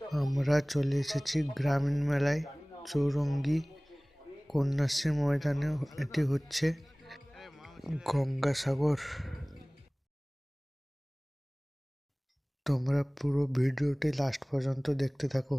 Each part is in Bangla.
আমরা চলে এসেছি গ্রামীণ মেলায়, চৌরঙ্গি কন্যাশ্রী ময়দানে। এটি হচ্ছে গঙ্গাসাগর। তোমরা পুরো ভিডিওটি লাস্ট পর্যন্ত দেখতে থাকো।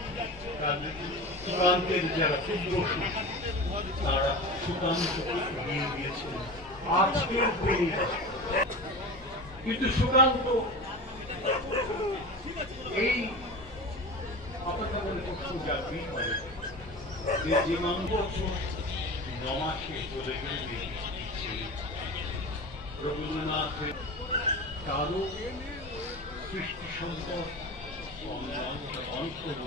চূড়ান্তের যারা তারা সুকান্তকে এগিয়ে দিয়েছেন আজকের কিন্তু সুকান্ত এই যে রবীন্দ্রনাথের কারও সৃষ্টি সম্পদ অন্তর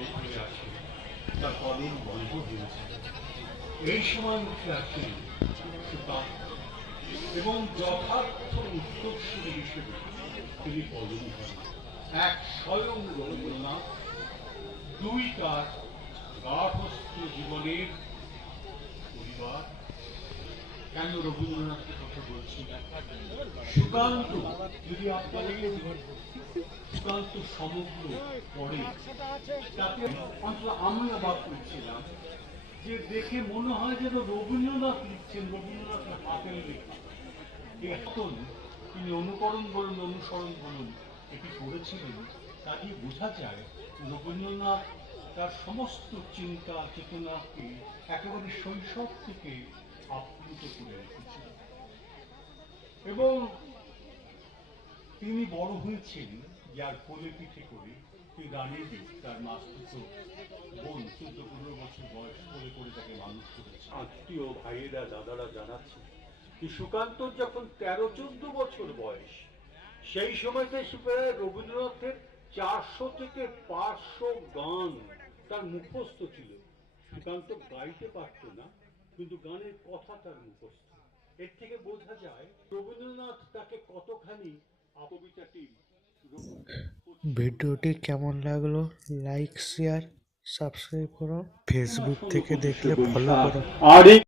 তার কলম বন্ধ হয়েছে। এই সময় উঠে আসেন এবং যথার্থ উত্তরসূরি হিসেবে তিনি কলম করেন এক স্বয়ং রবীন্দ্রনাথ দুই তার গার্হস্থ্য জীবনের পরিবার। কেন রবীন্দ্রনাথের কথা বলছি? সুকান্ত, যদি আপনাদেরকে সুকান্ত সমগ্র পড়ে তাতে অন্তত আমি অবাক করছিলাম যে দেখে মনে হয় যেন রবীন্দ্রনাথ লিখছেন, রবীন্দ্রনাথের হাতের লেখা। এখন তিনি অনুকরণ বলুন, অনুসরণ বলুন, এটি করেছিলেন তা বোঝা যায় রবীন্দ্রনাথ তার সমস্ত চিন্তা, চেতনাকে একেবারে শৈশব থেকে আপ্লুত করে রেখেছেন এবং তিনি বড় হয়েছেন যার কোলে পিঠে করে দাঁড়িয়ে দিন তার মাস্তুত বোন, চোদ্দ পনেরো বছর বয়স করে করে তাকে মানুষ করেছে। আত্মীয়, ভাইয়েরা, দাদারা জানাচ্ছে যে সুকান্তর যখন তেরো, চোদ্দ বছর বয়স, সেই সময়তে প্রায় রবীন্দ্রনাথের চারশো থেকে পাঁচশো গান তার মুখস্থ ছিল। সুকান্ত গাইতে পারত না, কিন্তু গানের কথা তার মুখস্থ। এর থেকে বোঝা যায়, রবীন্দ্রনাথ তাকে কতখানি কবিতাটি ভিডিওটি কেমন লাগল? লাইক শেয়ার সাবস্ক্রাইব করো। ফেসবুক থেকে দেখলে ফলো করো।